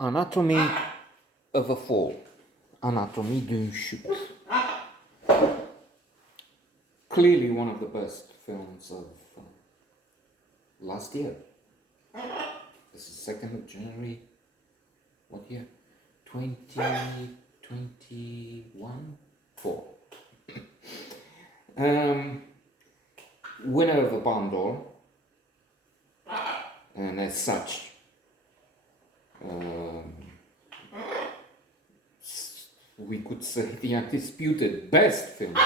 Anatomy of a Fall. Anatomie d'une chute. Clearly one of the best films of last year. This is 2nd of January. What year? 2021? 4. Winner of the Palme d'Or. And as such, we could say the undisputed best film of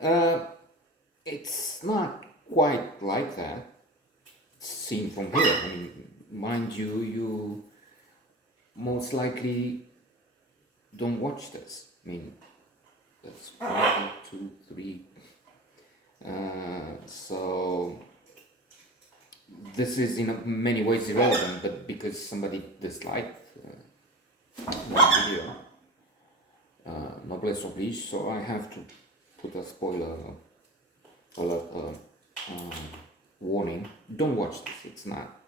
the year. It's not quite like that, seen from here. I mean, mind you, you most likely don't watch this. I mean, that's 1, 2, 3. So this is in many ways irrelevant, but because somebody disliked the video, noblesse oblige, so I have to put a spoiler alert warning. Don't watch this, it's not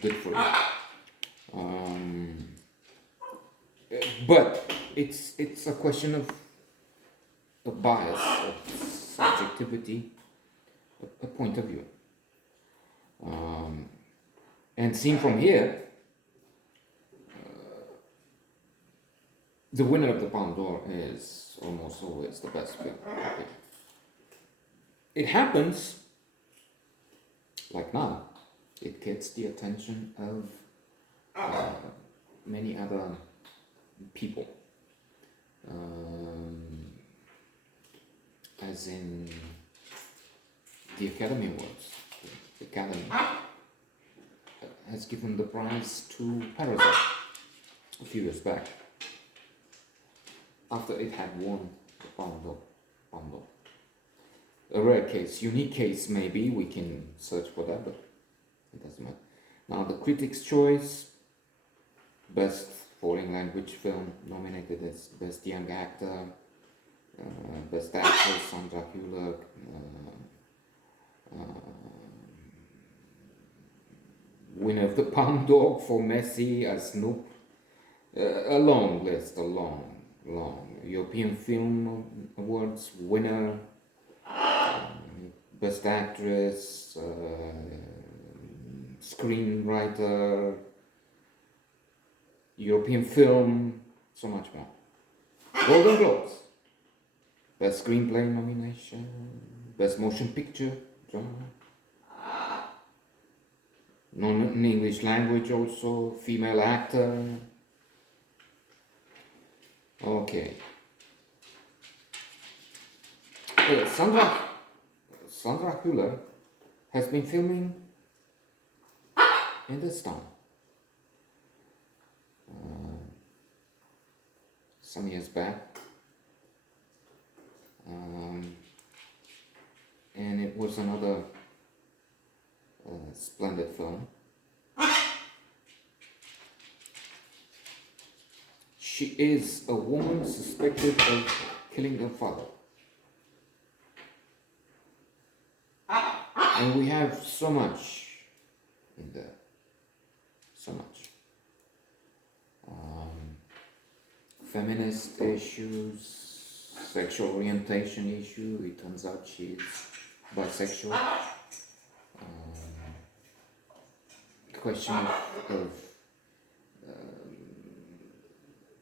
good for you. But it's a question of a bias, of subjectivity, a point of view. And seen from here, the winner of the Palme d'Or is almost always the best film. It happens, like now, it gets the attention of many other people. As in the Academy Awards. The Academy has given the prize to Parasite a few years back, after it had won the Palme d'Or. A rare case, unique case maybe, we can search for that, but it doesn't matter. Now the Critics' Choice, Best Foreign Language Film, nominated as Best Young Actor, Best Actress, Sandra Hüller, winner of the Palme d'Or for Messi as Snoop. A long list, a long. European Film Awards winner, Best Actress, Screenwriter, European Film, so much more. Golden Globes, Best Screenplay nomination, Best Motion Picture, drama, non-English language also, female actor. Okay. Sandra Hüller has been filming in this town some years back, and it was another splendid film. She is a woman suspected of killing her father. And we have so much in there. So much. Feminist issues, sexual orientation issue. It turns out she is bisexual. Question of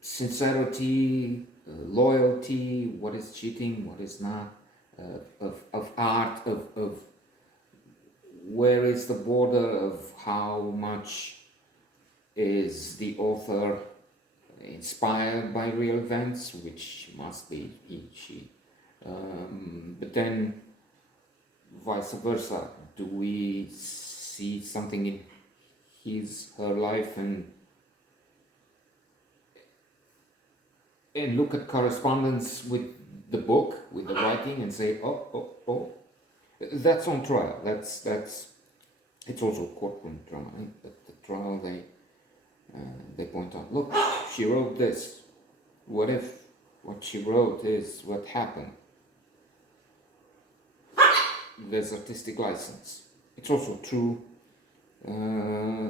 sincerity, loyalty, what is cheating, what is not, of art, of where is the border of how much is the author inspired by real events, which must be he, she. But then vice versa, do we see something in her life and look at correspondence with the book, with the writing, and say, oh, that's on trial. That's it's also courtroom drama. At the trial, they point out, look, she wrote this. What if what she wrote is what happened? There's artistic license. It's also true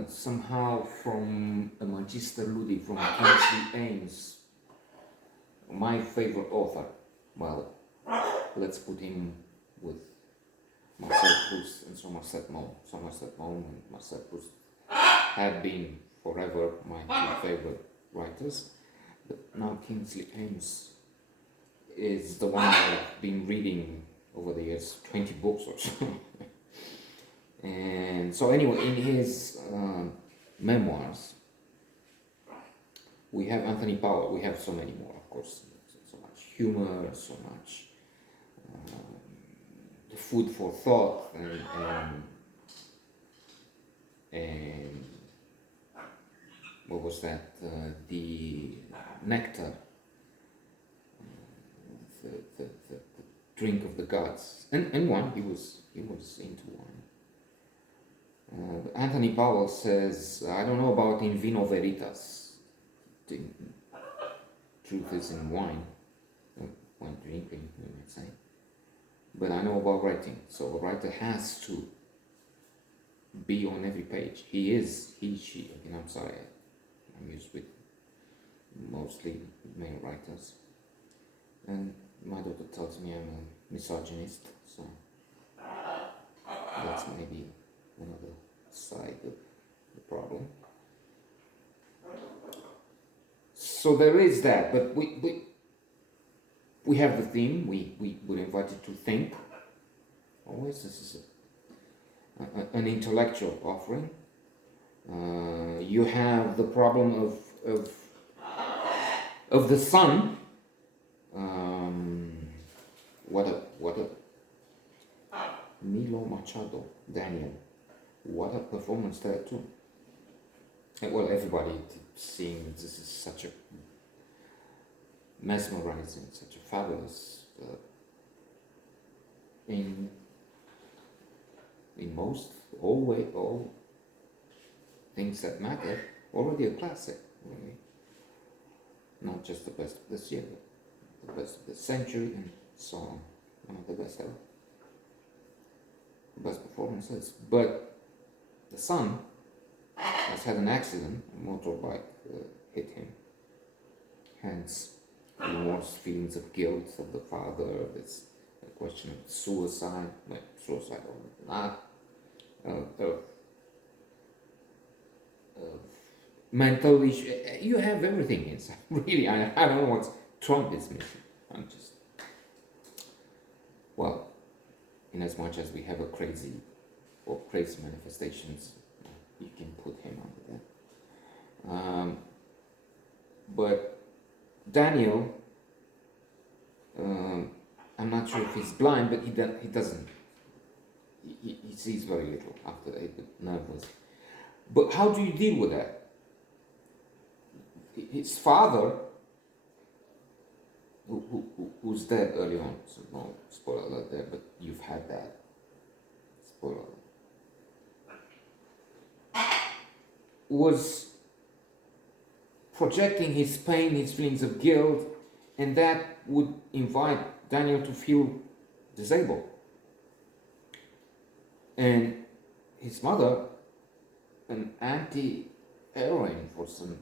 somehow from a Magister Ludi, from Kingsley Ames, my favorite author. Well, let's put him with Marcel Proust and Somerset Maugham. Somerset Maugham and Marcel Proust have been forever my two favorite writers. But now Kingsley Ames is the one I've been reading over the years, 20 books or so. And so anyway, in his memoirs, we have Anthony Powell. We have so many more, of course. So much humor, so much food for thought, and what was that? The nectar, the drink of the gods, and wine. He was into wine. Anthony Powell says, I don't know about in vino veritas. The truth is in wine drinking, we might say. But I know about writing. So a writer has to be on every page. He, she. Again, I'm sorry. I'm used with mostly male writers. And my daughter tells me I'm a misogynist. So that's maybe another side of the problem. So there is that, but we have the theme. We're invited to think. Always, this is an intellectual offering. You have the problem of the son. What a Milo Machado, Daniel. What a performance there too. Well, everybody seeing this is such a mesmerizing, such a fabulous, in most, all things that matter, already a classic, really. Not just the best of this year, but the best of the century, and so on. One of the best ever. The best performances. But the son has had an accident, a motorbike hit him. Hence, remorse, feelings of guilt of the father, this question of suicide, suicide or not, of mental issue. You have everything inside. Really, I don't know what Trump is missing. I'm just, well, in as much as we have a crazy manifestations, you can put him under that. But Daniel, I'm not sure if he's blind, but he doesn't. He sees very little after a bit nervous. But how do you deal with that? His father, who's dead early on, so no spoiler alert there, but you've had that. Spoiler alert. Was projecting his pain, his feelings of guilt, and that would invite Daniel to feel disabled. And his mother, an anti-heroine for some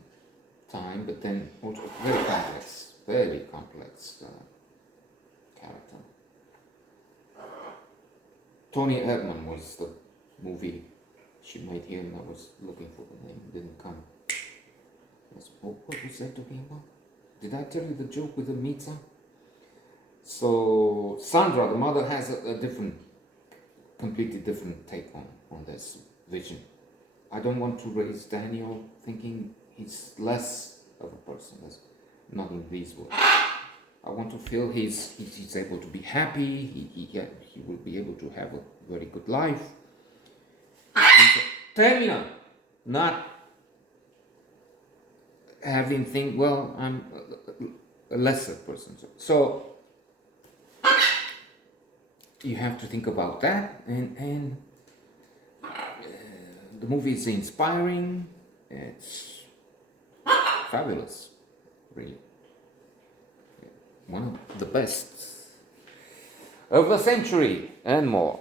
time, but then also very complex character. Toni Erdmann was the movie she made here, and I was looking for the name, didn't come. What was I talking about? Did I tell you the joke with the pizza? So Sandra, the mother, has a completely different take on this vision. I don't want to raise Daniel thinking he's less of a person, not in these words. I want to feel he's able to be happy, he will be able to have a very good life. So, terminal, not having think, well, I'm a lesser person. So you have to think about that, and the movie is inspiring. It's fabulous, really. One of the best of the century and more.